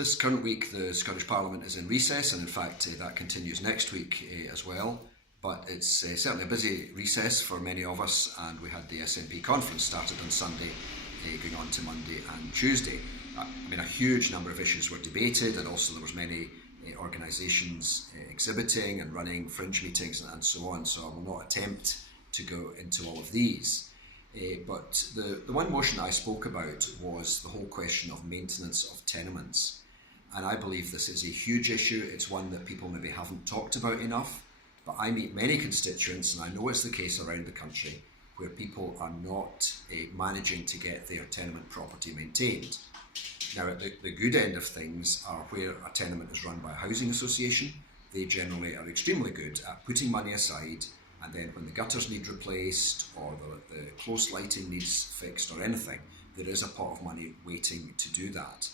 This current week the Scottish Parliament is in recess, and in fact that continues next week as well. But it's certainly a busy recess for many of us, and we had the SNP Conference started on Sunday, going on to Monday and Tuesday. I mean, a huge number of issues were debated, and also there was many organisations exhibiting and running fringe meetings and so on, so I will not attempt to go into all of these. But the one motion I spoke about was the whole question of maintenance of tenements. And I believe this is a huge issue. It's one that people maybe haven't talked about enough. But I meet many constituents, and I know it's the case around the country, where people are not managing to get their tenement property maintained. Now, at the good end of things are where a tenement is run by a housing association. They generally are extremely good at putting money aside, and then when the gutters need replaced or the close lighting needs fixed or anything, there is a pot of money waiting to do that.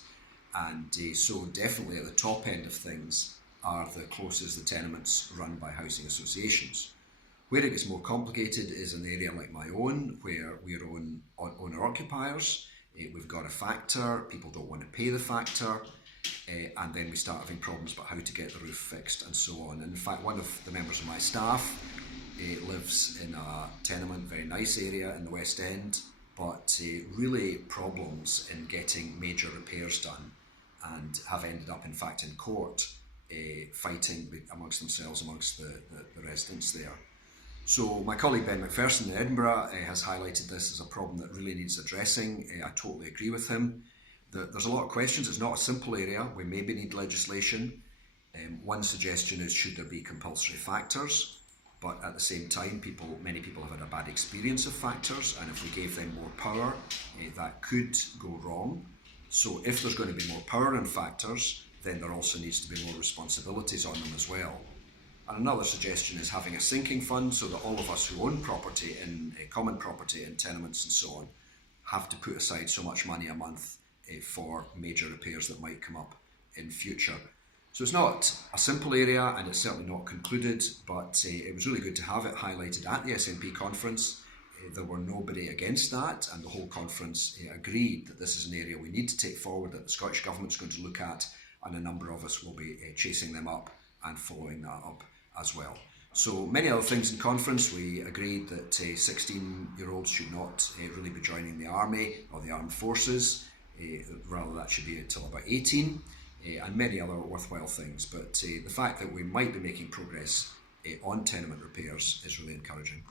And so definitely at the top end of things are the closest the tenements run by housing associations. Where it gets more complicated is an area like my own, where we're owner-occupiers. We've got a factor, people don't want to pay the factor, and then we start having problems about how to get the roof fixed and so on. And in fact, one of the members of my staff lives in a tenement, very nice area in the West End, but really problems in getting major repairs done, and have ended up in fact in court fighting amongst themselves, amongst the residents there. So my colleague Ben McPherson in Edinburgh has highlighted this as a problem that really needs addressing. I totally agree with him. There's a lot of questions. It's not a simple area. We maybe need legislation. One suggestion is, should there be compulsory factors? But at the same time, many people have had a bad experience of factors, and if we gave them more power, that could go wrong. So if there's going to be more power in factors, then there also needs to be more responsibilities on them as well. And another suggestion is having a sinking fund, so that all of us who own property, in common property in tenements and so on, have to put aside so much money a month for major repairs that might come up in future. So it's not a simple area, and it's certainly not concluded, but it was really good to have it highlighted at the SNP conference. There were nobody against that, and the whole conference agreed that this is an area we need to take forward, that the Scottish Government's going to look at, and a number of us will be chasing them up and following that up as well. So many other things in conference. We agreed that 16-year-olds should not really be joining the army or the armed forces, rather that should be until about 18, and many other worthwhile things. But the fact that we might be making progress on tenement repairs is really encouraging.